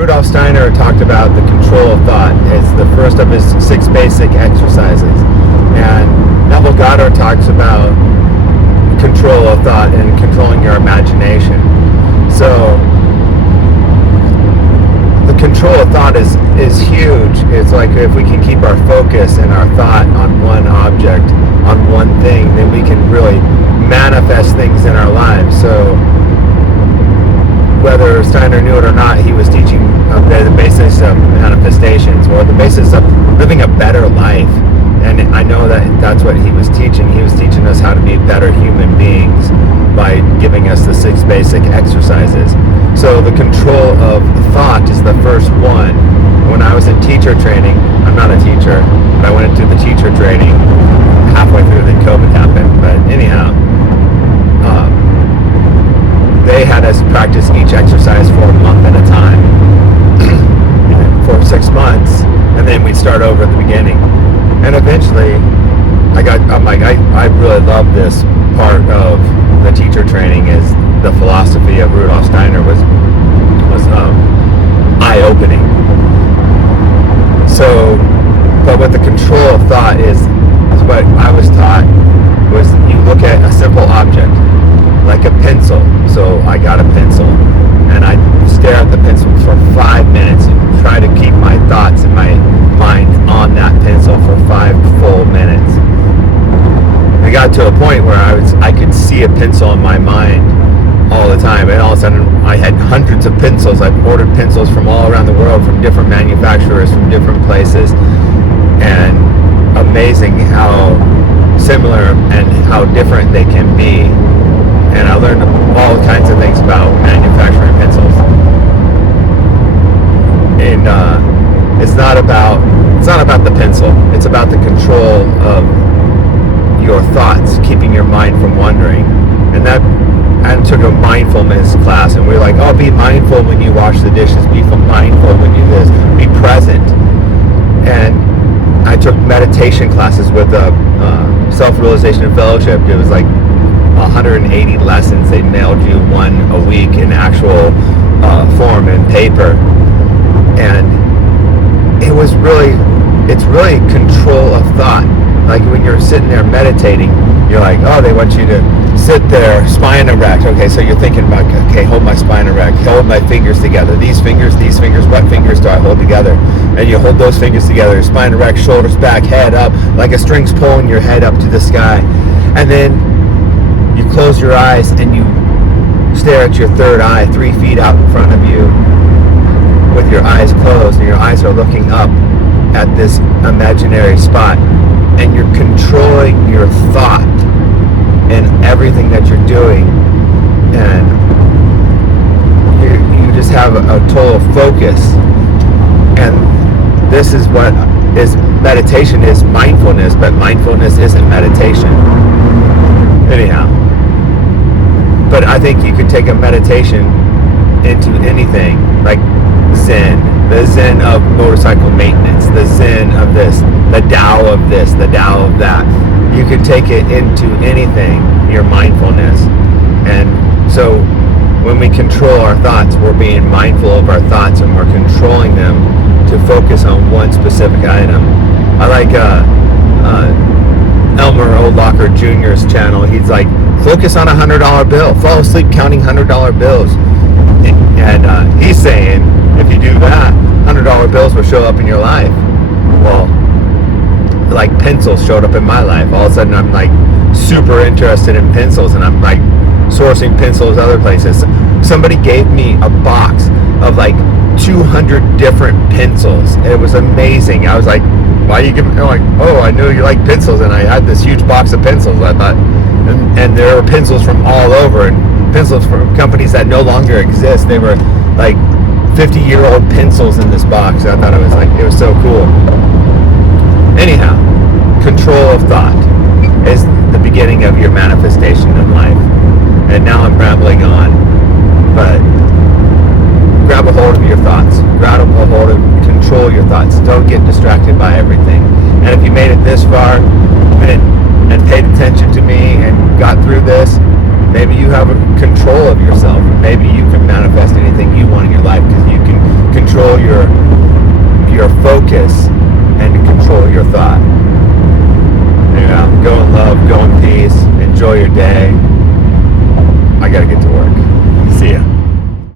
Rudolf Steiner talked about the control of thought as the first of his 6 basic exercises. And Neville Goddard talks about control of thought and controlling your imagination. So the control of thought is huge. It's like if we can keep our focus and our thought on one object, on one thing, then we can really manifest things in our lives. So whether Steiner knew it or not, he was teaching the basis of manifestations, or the basis of living a better life. And I know that's what he was teaching. He was teaching us how to be better human beings by giving us the 6 basic exercises. So the control of thought is the first one. When I was in teacher training, I'm not a teacher, but I went into the teacher training halfway through, then COVID happened. But anyhow, they had us practice each exercise for a month at a time for 6 months, and then we'd start over at the beginning. And eventually, I really love this part of the teacher training. Is the philosophy of Rudolf Steiner was eye-opening. So, but what the control of thought is what I was taught was you look at a simple object, like a pencil. So I got a pencil, and I stare at the pencil for 5 minutes and try to keep my thoughts and my mind on that pencil for 5 full minutes. I got to a point where I could see a pencil in my mind all the time, and all of a sudden I had hundreds of pencils. I've ordered pencils from all around the world, from different manufacturers, from different places, and amazing how similar and how different they can be. And I learned all kinds of things about manufacturing pencils. And it's not about the pencil. It's about the control of your thoughts, keeping your mind from wandering. And that, I took a mindfulness class, and we were like, oh, be mindful when you wash the dishes, be mindful when you do this, be present. And I took meditation classes with Self-Realization and Fellowship. It was like 180 lessons. They mailed you one a week in actual form and paper. And it's really control of thought. Like when you're sitting there meditating, you're like, oh, they want you to sit there, spine erect. Okay, so you're thinking about, okay, hold my spine erect, hold my fingers together. These fingers, what fingers do I hold together? And you hold those fingers together, spine erect, shoulders back, head up, like a string's pulling your head up to the sky. And then you close your eyes and you stare at your third eye 3 feet out in front of you with your eyes closed, and your eyes are looking up at this imaginary spot, and you're controlling your thought and everything that you're doing, and you just have a total focus. And this is what is meditation, is mindfulness, but mindfulness isn't meditation. Anyhow, but I think you could take a meditation into anything, like Zen, the Zen of motorcycle maintenance, the Zen of this, the Tao of this, the Tao of that. You could take it into anything, your mindfulness. And so when we control our thoughts, we're being mindful of our thoughts, and we're controlling them to focus on one specific item. I like Elmer O, Lockhart Jr.'s channel. He's like, focus on $100 bill, fall asleep counting $100 bills. And he's saying, if you do that, $100 bills will show up in your life. Well, like pencils showed up in my life. All of a sudden I'm like super interested in pencils, and I'm like sourcing pencils other places. Somebody gave me a box of like 200 different pencils. It was amazing. I was like, why are you giving me, like, oh, I knew you like pencils, and I had this huge box of pencils. I thought, and there were pencils from all over, and pencils from companies that no longer exist. They were like 50-year-old pencils in this box. I thought it was so cool. Anyhow, control of thought is the beginning of your manifestation in life. And now I'm rambling on, but grab a hold of your thoughts. Grab a hold of, control your thoughts. Don't get distracted by everything. And if you made it this far and paid attention to me and got through this, maybe you have a control of yourself. Maybe you can manifest anything you want in your life, because you can control your focus and to control your thought. Go in love, go in peace, enjoy your day.